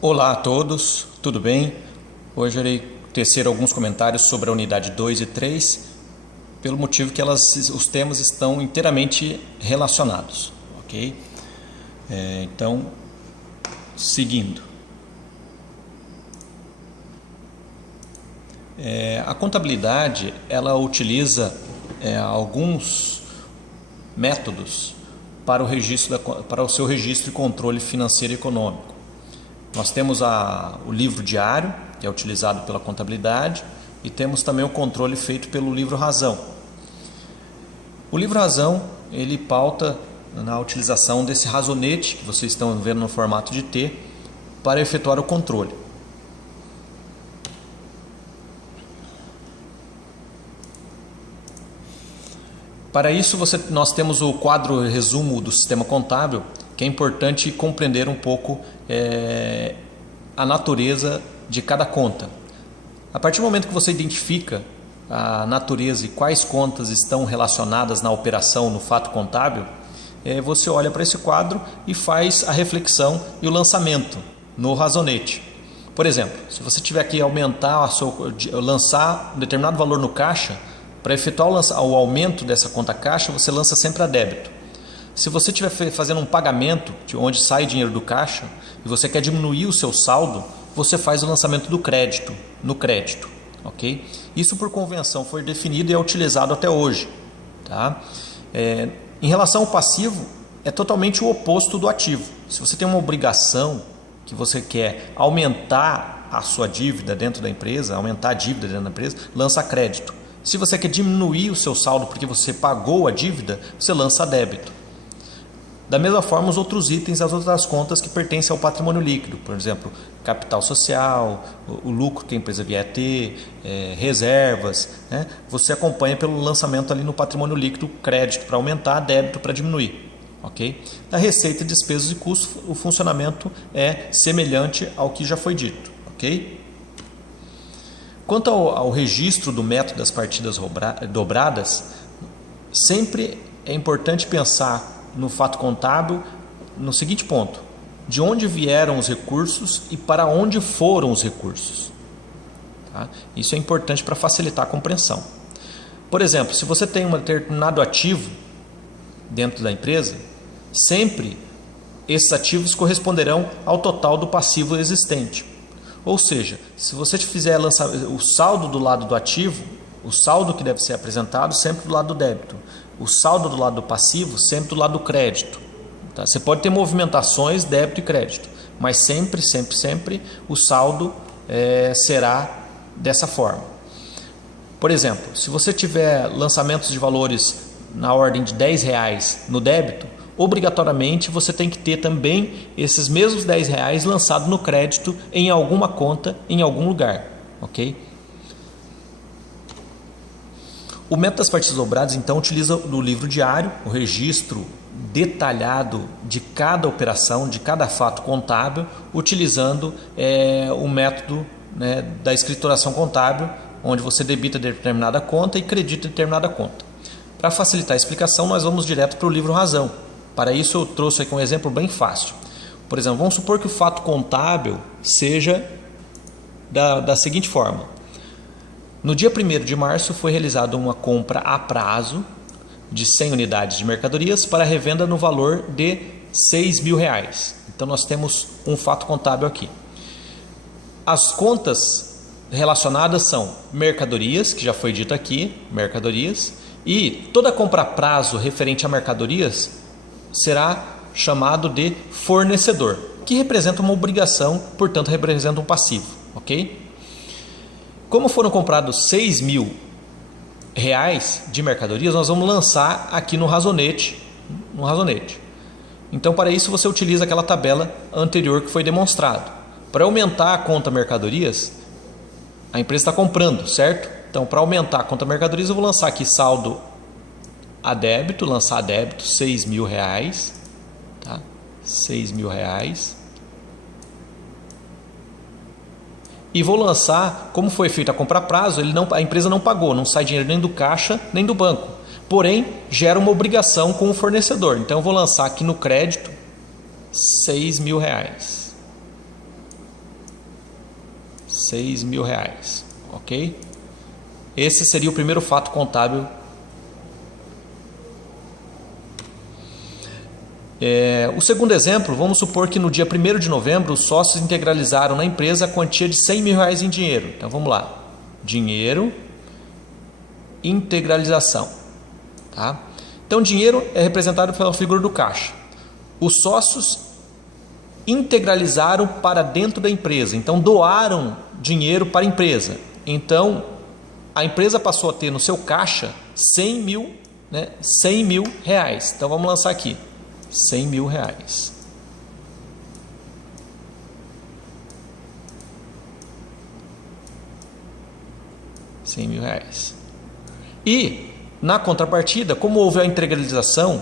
Olá a todos, tudo bem? Hoje irei tecer alguns comentários sobre a unidade 2 e 3, pelo motivo que os temas estão inteiramente relacionados, ok? Então, seguindo. A contabilidade, ela utiliza alguns métodos para o seu registro e controle financeiro e econômico. Nós temos o livro diário, que é utilizado pela contabilidade, e temos também o controle feito pelo livro razão. O livro razão, ele pauta na utilização desse razonete, que vocês estão vendo no formato de T, para efetuar o controle. Para isso, nós temos o quadro resumo do sistema contábil, que é importante compreender um pouco a natureza de cada conta. A partir do momento que você identifica a natureza e quais contas estão relacionadas na operação, no fato contábil, você olha para esse quadro e faz a reflexão e o lançamento no razonete. Por exemplo, se você tiver que lançar um determinado valor no caixa, para efetuar o aumento dessa conta caixa, você lança sempre a débito. Se você estiver fazendo um pagamento de onde sai dinheiro do caixa e você quer diminuir o seu saldo, você faz o lançamento do crédito, no crédito. Okay? Isso por convenção foi definido e é utilizado até hoje. Tá? Em relação ao passivo, é totalmente o oposto do ativo. Se você tem uma obrigação que você quer aumentar a sua dívida dentro da empresa, aumentar a dívida dentro da empresa, lança crédito. Se você quer diminuir o seu saldo porque você pagou a dívida, você lança débito. Da mesma forma, os outros itens, as outras contas que pertencem ao patrimônio líquido, por exemplo, capital social, o lucro que a empresa vier a ter, reservas, né? Você acompanha pelo lançamento ali no patrimônio líquido, crédito para aumentar, débito para diminuir. Okay? Da receita, despesas e custos, o funcionamento é semelhante ao que já foi dito. Okay? Quanto ao registro do método das partidas dobradas, sempre é importante pensar no fato contábil no seguinte ponto: de onde vieram os recursos e para onde foram os recursos. Tá? Isso é importante para facilitar a compreensão. Por exemplo, se você tem um determinado ativo dentro da empresa, sempre esses ativos corresponderão ao total do passivo existente. Ou seja, se você fizer lançar o saldo do lado do ativo, o saldo que deve ser apresentado sempre do lado do débito, o saldo do lado do passivo sempre do lado do crédito. Tá? Você pode ter movimentações, débito e crédito, mas sempre o saldo será dessa forma. Por exemplo, se você tiver lançamentos de valores na ordem de R$10 no débito, obrigatoriamente você tem que ter também esses mesmos R$10 lançados no crédito em alguma conta, em algum lugar. Okay? O método das partidas dobradas, então, utiliza no livro diário o registro detalhado de cada operação, de cada fato contábil, utilizando o método da escrituração contábil, onde você debita determinada conta e credita determinada conta. Para facilitar a explicação, nós vamos direto para o livro razão. Para isso eu trouxe aqui um exemplo bem fácil. Por exemplo, vamos supor que o fato contábil seja da seguinte forma. No dia 1º de março foi realizada uma compra a prazo de 100 unidades de mercadorias para revenda no valor de R$6.000. Então nós temos um fato contábil aqui. As contas relacionadas são mercadorias, que já foi dito aqui, mercadorias, e toda compra a prazo referente a mercadorias será chamado de fornecedor, que representa uma obrigação, portanto representa um passivo. Ok? Como foram comprados R$6.000 de mercadorias, nós vamos lançar aqui no razonete. Então, para isso, você utiliza aquela tabela anterior que foi demonstrado. Para aumentar a conta mercadorias, a empresa está comprando, certo? Então, para aumentar a conta mercadorias, eu vou lançar aqui saldo a débito, lançar a débito R$6.000, tá? R$6.000. E vou lançar, como foi feita a compra a prazo, a empresa não pagou, não sai dinheiro nem do caixa nem do banco. Porém, gera uma obrigação com o fornecedor. Então eu vou lançar aqui no crédito R$6.000. R$6.000, ok? Esse seria o primeiro fato contábil. O segundo exemplo, vamos supor que no dia 1º de novembro os sócios integralizaram na empresa a quantia de R$100.000 em dinheiro. Então vamos lá, dinheiro, integralização, tá? Então dinheiro é representado pela figura do caixa. Os sócios integralizaram para dentro da empresa, então doaram dinheiro para a empresa. Então a empresa passou a ter no seu caixa R$100.000, né? R$100.000. Então vamos lançar aqui. R$100.000. R$100.000. E na contrapartida, como houve a integralização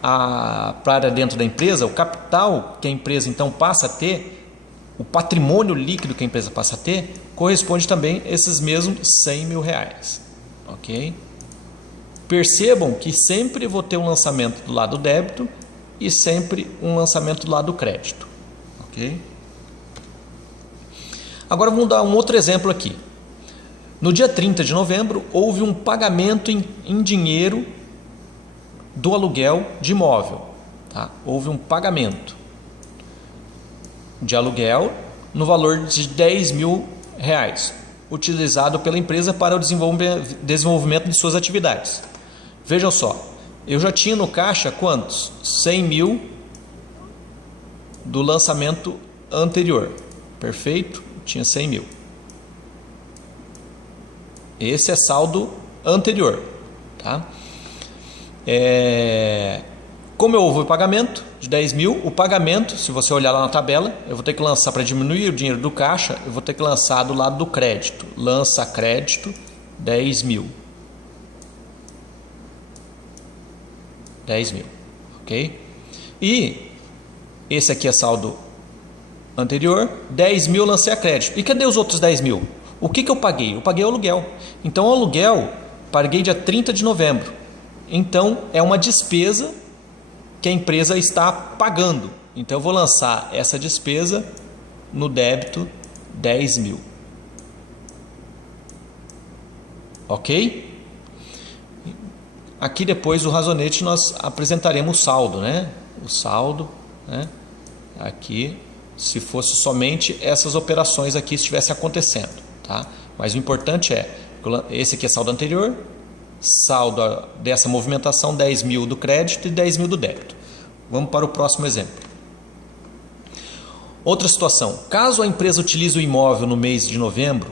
para dentro da empresa, o capital que a empresa então passa a ter, o patrimônio líquido que a empresa passa a ter, corresponde também a esses mesmos R$100.000, ok? Percebam que sempre vou ter um lançamento do lado débito e sempre um lançamento do lado crédito, ok? Agora vamos dar um outro exemplo aqui. No dia 30 de novembro houve um pagamento em dinheiro do aluguel de imóvel, tá? Houve um pagamento de aluguel no valor de R$10.000, utilizado pela empresa para o desenvolvimento de suas atividades. Vejam só, eu já tinha no caixa quantos? 100.000 do lançamento anterior, perfeito? Tinha 100.000. Esse é saldo anterior, tá? Como houve o pagamento de 10.000, o pagamento, se você olhar lá na tabela, eu vou ter que lançar para diminuir o dinheiro do caixa, eu vou ter que lançar do lado do crédito. Lança crédito 10.000. 10.000, ok? E esse aqui é saldo anterior, 10.000 lancei a crédito. E cadê os outros 10.000? O que eu paguei? Eu paguei o aluguel. Então o aluguel paguei dia 30 de novembro. Então é uma despesa que a empresa está pagando. Então eu vou lançar essa despesa no débito 10.000. Ok? Aqui depois do razonete nós apresentaremos o saldo, né? O saldo, né? Aqui, se fosse somente essas operações aqui estivessem acontecendo, tá? Mas o importante é, esse aqui é saldo anterior, saldo dessa movimentação 10.000 do crédito e 10.000 do débito. Vamos para o próximo exemplo. Outra situação, caso a empresa utilize o imóvel no mês de novembro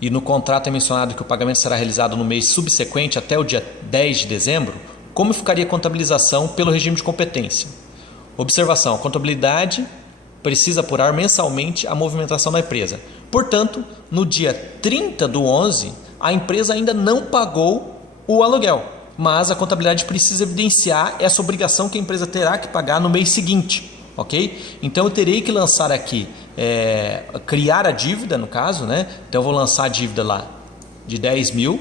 e no contrato é mencionado que o pagamento será realizado no mês subsequente até o dia 10 de dezembro, como ficaria a contabilização pelo regime de competência? Observação, a contabilidade precisa apurar mensalmente a movimentação da empresa. Portanto, no dia 30/11, a empresa ainda não pagou o aluguel, mas a contabilidade precisa evidenciar essa obrigação que a empresa terá que pagar no mês seguinte, ok? Então eu terei que lançar aqui, criar a dívida no caso, né? Então eu vou lançar a dívida lá de 10.000,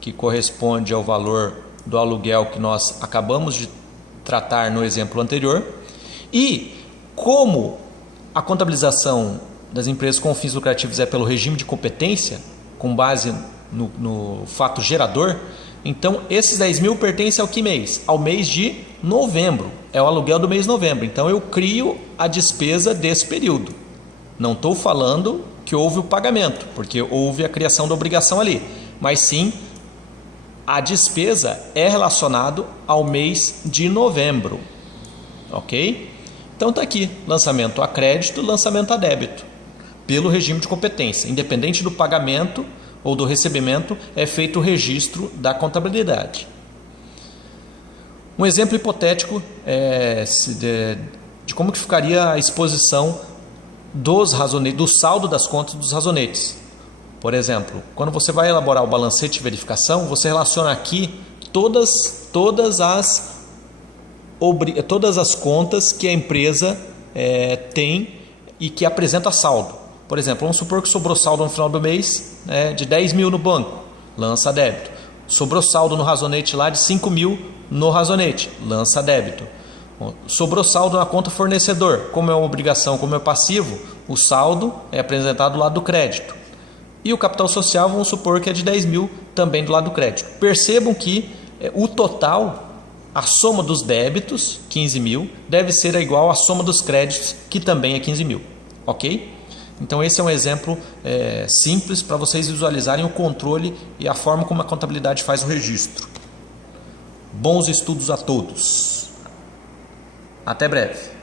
que corresponde ao valor do aluguel que nós acabamos de tratar no exemplo anterior. E como a contabilização das empresas com fins lucrativos é pelo regime de competência, com base no fato gerador, então esses 10.000 pertencem ao que mês? Ao mês de novembro, é o aluguel do mês de novembro. Então eu crio a despesa desse período. Não estou falando que houve o pagamento, porque houve a criação da obrigação ali, mas sim a despesa é relacionado ao mês de novembro, ok? Então está aqui, lançamento a crédito, lançamento a débito, pelo regime de competência. Independente do pagamento ou do recebimento, é feito o registro da contabilidade. Um exemplo hipotético de como que ficaria a exposição do saldo das contas dos razonetes. Por exemplo, quando você vai elaborar o balancete de verificação, você relaciona aqui todas as contas que a empresa tem e que apresenta saldo. Por exemplo, vamos supor que sobrou saldo no final do mês de 10.000 no banco, lança débito. Sobrou saldo no razonete lá de 5.000 no razonete, lança débito. Sobrou saldo na conta fornecedor, como é uma obrigação, como é passivo, o saldo é apresentado do lado do crédito. E o capital social, vamos supor que é de 10 mil também do lado do crédito. Percebam que o total, a soma dos débitos, 15 mil, deve ser igual à soma dos créditos, que também é 15 mil. Ok? Então esse é um exemplo simples para vocês visualizarem o controle e a forma como a contabilidade faz o registro. Bons estudos a todos. Até breve.